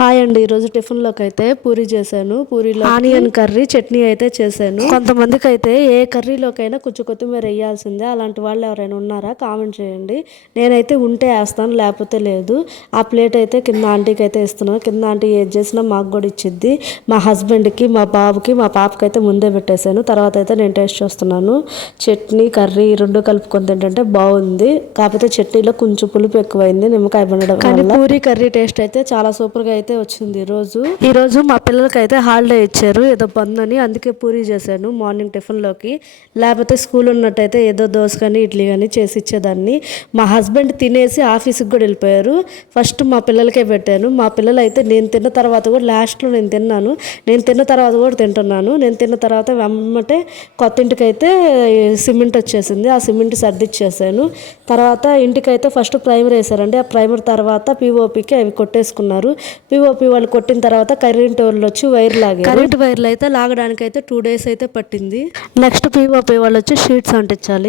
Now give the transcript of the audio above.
Hi అండి. ఈరోజు టిఫిన్లోకి అయితే పూరి చేశాను. పూరీలో ఆనియన్ కర్రీ చట్నీ అయితే చేశాను. కొంతమందికి అయితే ఏ కర్రీలోకైనా కొంచెం కొత్తిమీర వేయాల్సిందే. అలాంటి వాళ్ళు ఎవరైనా ఉన్నారా కామెంట్ చేయండి. నేనైతే ఉంటే వేస్తాను, లేకపోతే లేదు. ఆ ప్లేట్ అయితే కింద ఆంటీకి అయితే ఇస్తున్నాను. కింద ఆంటీ ఏది చేసినా మాకు కూడా ఇచ్చిద్ది. మా హస్బెండ్కి, మా బాబుకి, మా పాపకి అయితే ముందే పెట్టేశాను. తర్వాత అయితే నేను టేస్ట్ చేస్తున్నాను. చట్నీ కర్రీ రెండు కలుపుకొని తింటుంటే బాగుంది. కాకపోతే చట్నీలో కొంచెం పులుపు ఎక్కువైంది, నిమ్మకాయ పిండడం వల్ల. పూరీ కర్రీ టేస్ట్ అయితే చాలా సూపర్గా అయితే వచ్చింది. ఈరోజు మా పిల్లలకి అయితే హాలిడే ఇచ్చారు, ఏదో బంద్ అని. అందుకే పూరీ చేశాను మార్నింగ్ టిఫిన్లోకి. లేకపోతే స్కూల్ ఉన్నట్టయితే ఏదో దోశ కానీ ఇడ్లీ కానీ చేసి ఇచ్చేదాన్ని. మా హస్బెండ్ తినేసి ఆఫీస్కి కూడా వెళ్ళిపోయారు. ఫస్ట్ మా పిల్లలకే పెట్టాను. మా పిల్లలు అయితే నేను తిన్న తర్వాత కూడా లాస్ట్లో నేను తిన్నాను. నేను తిన్న తర్వాత కూడా తింటున్నాను. నేను తిన్న తర్వాత వెమ్మటే కొత్త ఇంటికి అయితే సిమెంట్ వచ్చేసింది. ఆ సిమెంట్ సర్దిచ్చేసాను. తర్వాత ఇంటికైతే ఫస్ట్ ప్రైమర్ వేసారండి. ఆ ప్రైమర్ తర్వాత పిఓపికి అవి కొట్టేసుకున్నారు. పిఓపి వాళ్ళు కొట్టిన తర్వాత కరెంట్ వాళ్ళు వచ్చి వైర్ లాగారు. కరెంట్ వైర్లు అయితే లాగడానికి అయితే 2 days అయితే పట్టింది. నెక్స్ట్ పిఓపి వాళ్ళు వచ్చి షీట్స్ అంటించాలి.